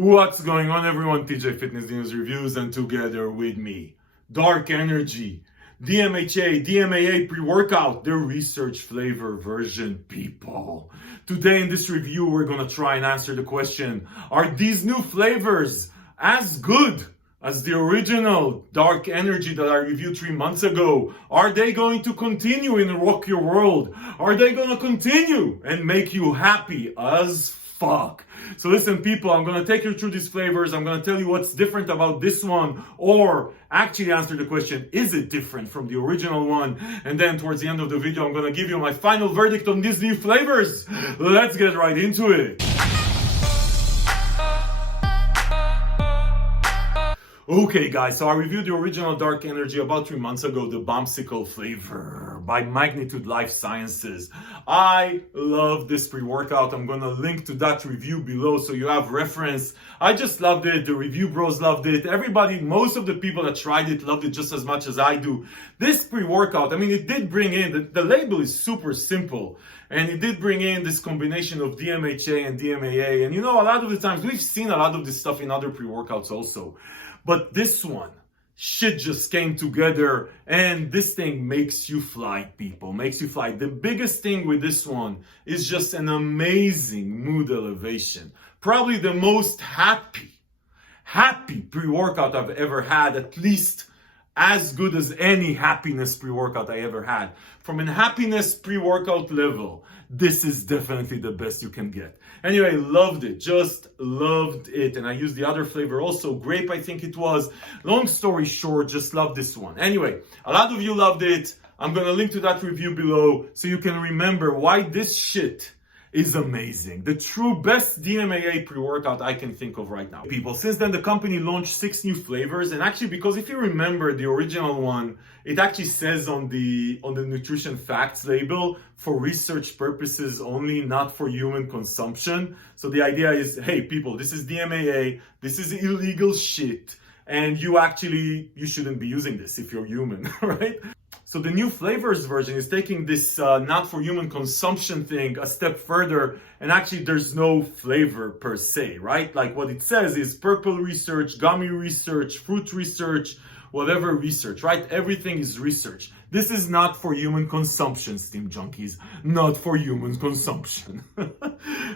What's going on, everyone? TJ Fitness News Reviews, and together with me, Dark Energy, DMAA Pre-Workout, the research flavor version, people. Today in this review, we're gonna try and answer the question, are these new flavors as good as the original Dark Energy that I reviewed 3 months ago? Are they going to continue and rock your world? Are they gonna continue and make you happy as fuck? So listen, people, I'm gonna take you through these flavors. I'm gonna tell you what's different about this one, or actually answer the question, is it different from the original one? And then towards the end of the video, I'm gonna give you my final verdict on these new flavors. Let's get right into it. Okay guys, so I reviewed the original Dark Energy about 3 months ago, the Bombsicle flavor by Magnitude Life Sciences. I love this pre-workout. I'm gonna link to that review below so you have reference. I just loved it. The review bros loved it. Everybody, most of the people that tried it loved it just as much as I do. This pre-workout, I mean, it did bring in, the label is super simple. And it did bring in this combination of DMHA and DMAA. And you know, a lot of the times, we've seen a lot of this stuff in other pre-workouts also. But this one, shit just came together, and this thing makes you fly, people, makes you fly. The biggest thing with this one is just an amazing mood elevation. Probably the most happy pre-workout I've ever had, at least as good as any happiness pre-workout I ever had. From a happiness pre-workout level, this is definitely the best you can get. Anyway, loved it, just loved it. And I used the other flavor also, grape I think it was. Long story short, just loved this one. Anyway, a lot of you loved it. I'm gonna link to that review below so you can remember why this shit is amazing. The true best DMAA pre-workout I can think of right now. People, since then the company launched 6 new flavors, and actually, because if you remember the original one, it actually says on the nutrition facts label, for research purposes only, not for human consumption. So the idea is, hey people, this is DMAA, this is illegal shit, and you shouldn't be using this if you're human, right? So the new flavors version is taking this not for human consumption thing a step further, and actually there's no flavor per se, right? Like what it says is purple research, gummy research, fruit research, whatever research, right? Everything is research. This is not for human consumption, Steam Junkies. Not for human consumption.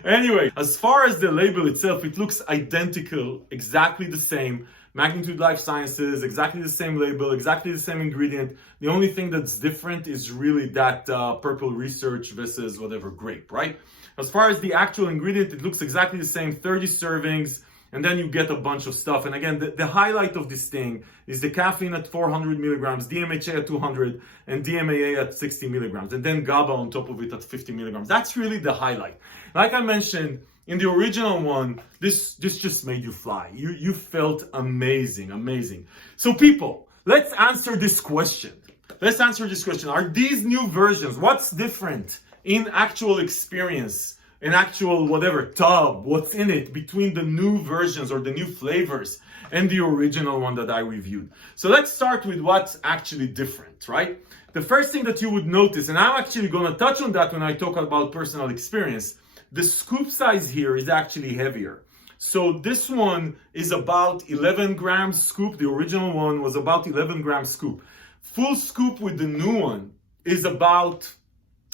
Anyway, as far as the label itself, it looks identical, exactly the same. Magnitude Life Sciences, exactly the same label, exactly the same ingredient. The only thing that's different is really that purple research versus whatever grape, right? As far as the actual ingredient, it looks exactly the same, 30 servings, and then you get a bunch of stuff. And again, the highlight of this thing is the caffeine at 400 milligrams, DMHA at 200, and DMAA at 60 milligrams, and then GABA on top of it at 50 milligrams. That's really the highlight. Like I mentioned, in the original one, this just made you fly. You felt amazing. So people, let's answer this question. Are these new versions, what's different in actual experience, in actual whatever tub, what's in it between the new versions or the new flavors and the original one that I reviewed? So let's start with what's actually different, right? The first thing that you would notice, and I'm actually gonna touch on that when I talk about personal experience, the scoop size here is actually heavier. So this one is about 11 grams scoop. The original one was about 11 grams scoop. Full scoop with the new one is about,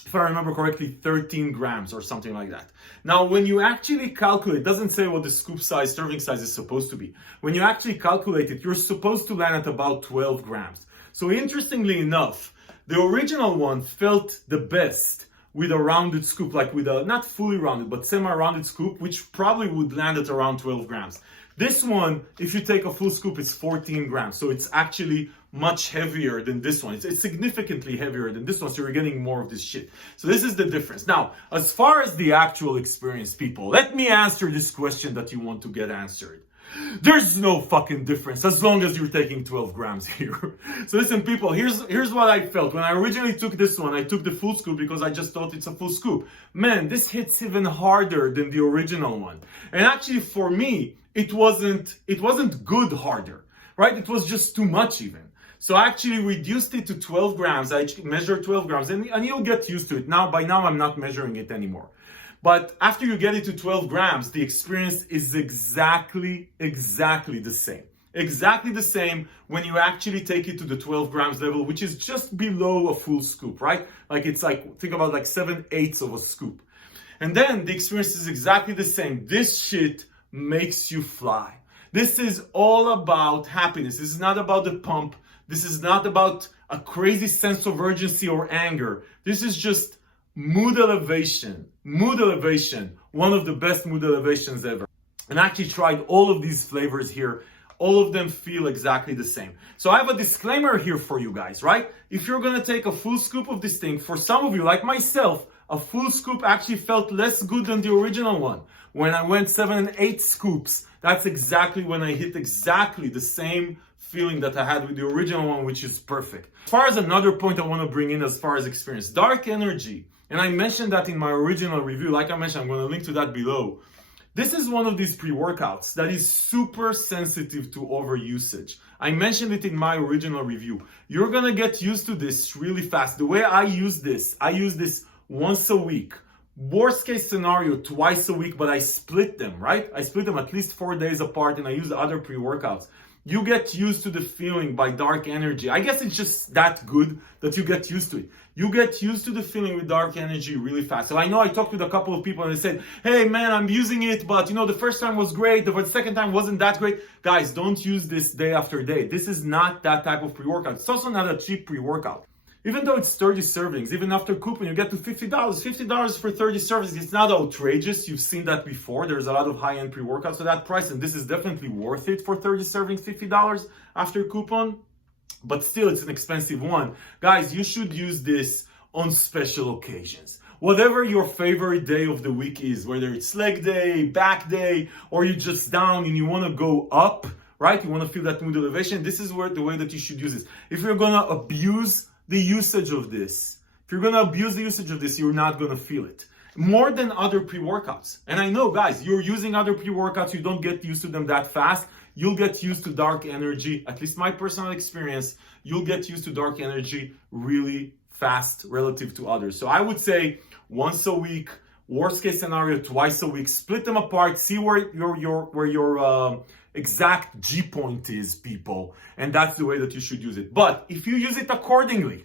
if I remember correctly, 13 grams or something like that. Now, when you actually calculate, it doesn't say what the scoop size, serving size is supposed to be. When you actually calculate it, you're supposed to land at about 12 grams. So interestingly enough, the original one felt the best with a rounded scoop, like with a, not fully rounded, but semi-rounded scoop, which probably would land at around 12 grams. This one, if you take a full scoop, it's 14 grams. So it's actually much heavier than this one. It's significantly heavier than this one, so you're getting more of this shit. So this is the difference. Now, as far as the actual experience, people, let me answer this question that you want to get answered. There's no fucking difference as long as you're taking 12 grams here. So listen, people, here's what I felt. When I originally took this one, I took the full scoop because I just thought it's a full scoop. Man, this hits even harder than the original one. And actually for me, it wasn't good harder, right? It was just too much even. So I actually reduced it to 12 grams. I measured 12 grams and you'll get used to it. By now I'm not measuring it anymore. But after you get it to 12 grams, the experience is exactly the same. Exactly the same when you actually take it to the 12 grams level, which is just below a full scoop, right? Like it's like, think about like 7/8 of a scoop. And then the experience is exactly the same. This shit makes you fly. This is all about happiness. This is not about the pump. This is not about a crazy sense of urgency or anger. This is just mood elevation. Mood elevation. One of the best mood elevations ever. And I actually tried all of these flavors here. All of them feel exactly the same. So I have a disclaimer here for you guys, right? If you're gonna take a full scoop of this thing, for some of you, like myself, a full scoop actually felt less good than the original one. When I went 7 and 8 scoops, that's exactly when I hit exactly the same feeling that I had with the original one, which is perfect. As far as another point I want to bring in as far as experience, dark energy, and I mentioned that in my original review, like I mentioned, I'm going to link to that below. This is one of these pre-workouts that is super sensitive to overusage. I mentioned it in my original review. You're going to get used to this really fast. The way I use this once a week. Worst case scenario, twice a week, but I split them, right? I split them at least 4 days apart and I use other pre-workouts. You get used to the feeling by dark energy. I guess it's just that good that you get used to it. You get used to the feeling with dark energy really fast. So I know I talked with a couple of people and they said, hey man, I'm using it, but the first time was great, the second time wasn't that great. Guys, don't use this day after day. This is not that type of pre-workout. It's also not a cheap pre-workout. Even though it's 30 servings, even after coupon, you get to $50. $50 for 30 servings. It's not outrageous. You've seen that before. There's a lot of high-end pre-workouts at that price, and this is definitely worth it for 30 servings, $50 after coupon. But still, it's an expensive one. Guys, you should use this on special occasions. Whatever your favorite day of the week is, whether it's leg day, back day, or you're just down and you want to go up, right? You want to feel that mood elevation. This is the way that you should use this. If you're going to abuse the usage of this, if you're going to abuse the usage of this, you're not going to feel it. More than other pre-workouts. And I know, guys, you're using other pre-workouts, you don't get used to them that fast. You'll get used to dark energy, at least my personal experience, you'll get used to dark energy really fast relative to others. So I would say once a week, worst case scenario, twice a week, split them apart, see where your exact G point is, people, and that's the way that you should use it. But if you use it accordingly,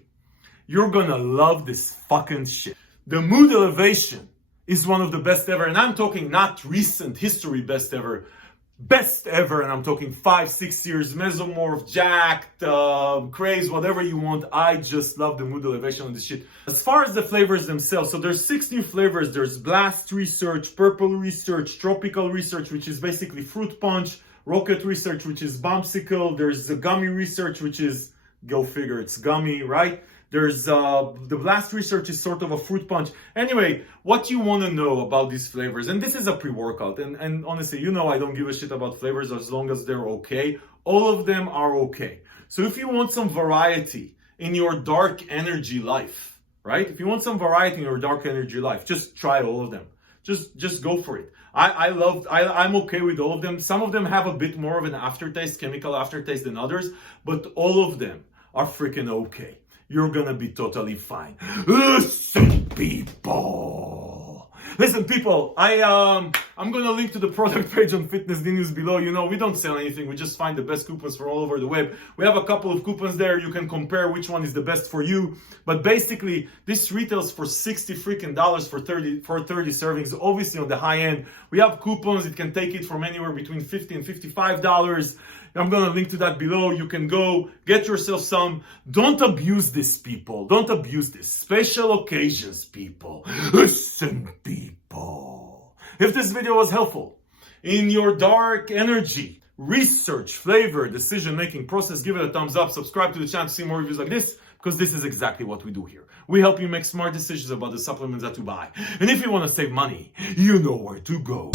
you're gonna love this fucking shit. The mood elevation is one of the best ever, and I'm talking not recent history best ever, and I'm talking 5-6 years, mesomorph, jacked, craze, whatever you want. I just love the mood elevation on this shit. As far as the flavors themselves, so there's 6 new flavors. There's Blast Research, Purple Research, Tropical Research, which is basically fruit punch, Rocket Research, which is bombsicle. There's the Gummy Research, which is, go figure, it's gummy, right? There's the Blast Research is sort of a fruit punch. Anyway, what you want to know about these flavors, and this is a pre-workout, and honestly, I don't give a shit about flavors as long as they're okay. All of them are okay. So if you want some variety in your dark energy life, right? If you want some variety in your dark energy life, just try all of them. Just go for it. I'm okay with all of them. Some of them have a bit more of an aftertaste, chemical aftertaste than others, but all of them are freaking okay. You're gonna be totally fine. Listen, people, I'm gonna link to the product page on Fitness News below. We don't sell anything. We just find the best coupons from all over the web. We have a couple of coupons there. You can compare which one is the best for you. But basically, this retails for $60 freaking for 30 servings. Obviously, on the high end, we have coupons. It can take it from anywhere between $50 and $55. I'm going to link to that below. You can go get yourself some. Don't abuse this, people. Don't abuse this. Special occasions, people. Listen, people. If this video was helpful in your dark energy, research, flavor, decision-making process, give it a thumbs up. Subscribe to the channel to see more reviews like this, because this is exactly what we do here. We help you make smart decisions about the supplements that you buy. And if you want to save money, you know where to go.